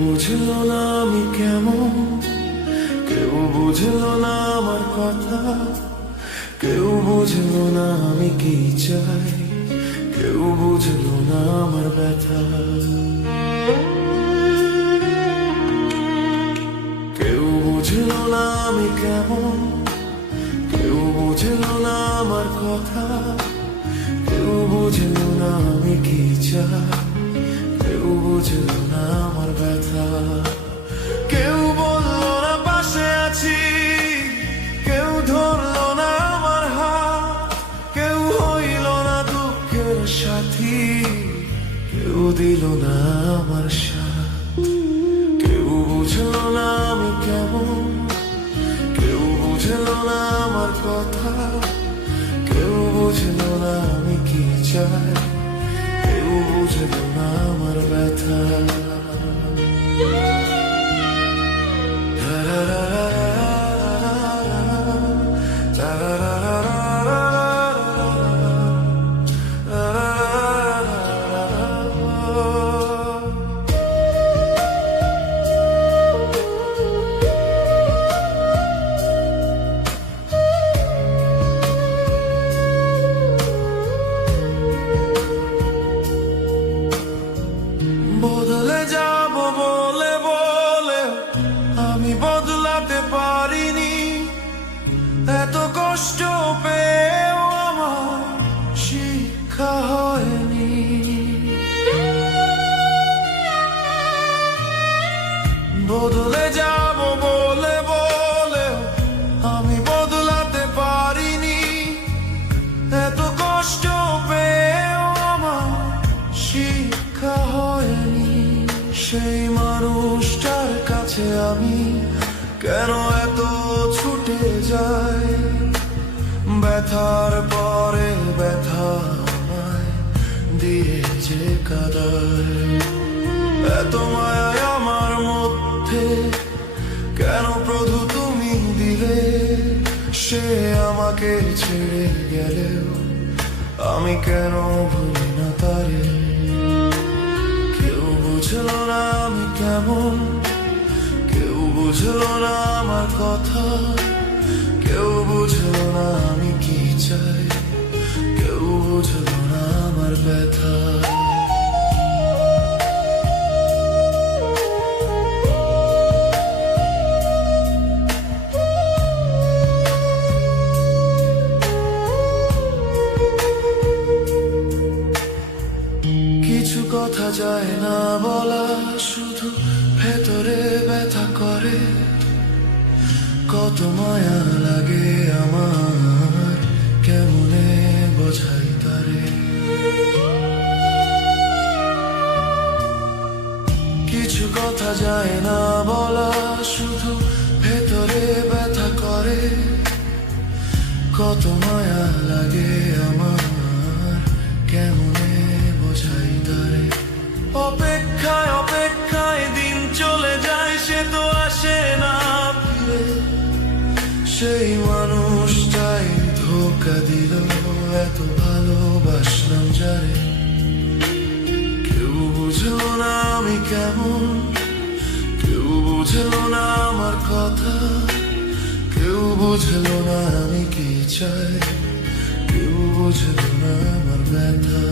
বুঝলো না আমি কেমন, কেউ বুঝলো না আমার কথা, কেউ বুঝলো না আমি কি চাই, কেউ বুঝলো না আমার ব্যথা। কেউ বুঝলো না আমি কেমন, কেউ বুঝলো না আমার কথা, কেউ বুঝলো না আমি কি চাই, কেউ বুঝলো না আমার ব্যথা। কেউ বললো না পাশে আছি, কেউ ধরলো না আমার হাত, কেউ হইল না দুঃখের সাথী, কেউ দিল না আমার সাথ। কেউ বুঝলো না আমি কেমন, কেউ বুঝলো না আমার কথা, কেউ বুঝলো না আমি কি চাই, কেউ বুঝলো না আমার ব্যথা। বদলে যাব বলে বলে আমি বদলাতে পারিনি, এত কষ্ট পেয়েও আমার শিক্ষা হয়নি। বদলে যাব বলে বলে আমি বদলাতে পারিনি, এত কষ্ট পেয়েও আমার শিক্ষা হয়নি। সেই মানুষটার কাছে আমি কেন এত ছুটে যাই, ব্যথার পরে ব্যথা আমায় দিয়ে যে কাঁদায়। এত মায়া আমার মধ্যে কেন প্রভু তুমি দিলে, সে আমাকে ছেড়ে গেলেও আমি কেন ভুলি না তারে। কেউ বুঝলো না আমি কেমন, কেউ বুঝলো না আমার কথা, কেউ বুঝলো না আমি কি চাই, কেউ বুঝলো না আমার ব্যথা। কিছু কথা যায় না বলা, শুধু ভেতরে ব্যথা করে, কত মায়া লাগে আমার কেমনে বোঝাই তারে। কিছু কথা যায় না বলা, শুধু ভেতরে ব্যথা করে, কত মায়া লাগে আমার কেমনে বোঝাই তারে। অপেক্ষায় অপেক্ষায় দিন চলে যায়, সে তো আসে না ফিরে, সেই মানুষটাই ধোঁকা দিল, এত ভালোবাসলাম যারে। কেউ বুঝলো না আমি কেমন, কেউ বুঝলো না আমার কথা, কেউ বুঝলো না আমি কি চাই, কেউ বুঝলো না আমার ব্যথা।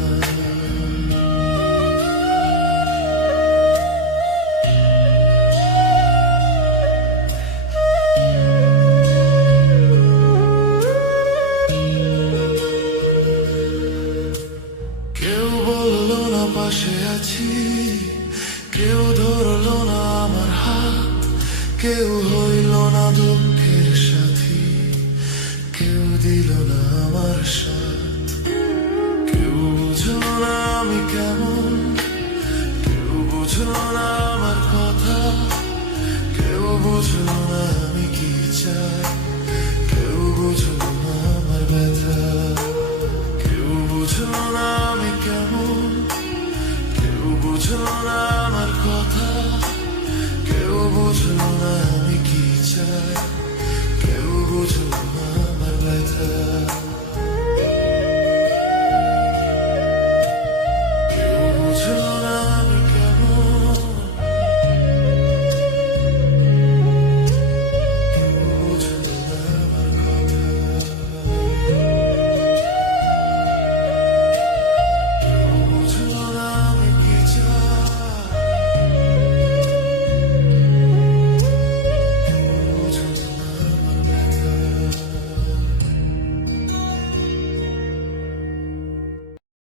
কেউ বললো না পাশে আছি, কেউ ধরলো না আমার হাত, কেউ হইল না দুঃখের সাথী, কেউ দিল না আমার সাথ। কেউ বুঝলো না আমি কেমন, কেউ বুঝলো না আমার কথা, না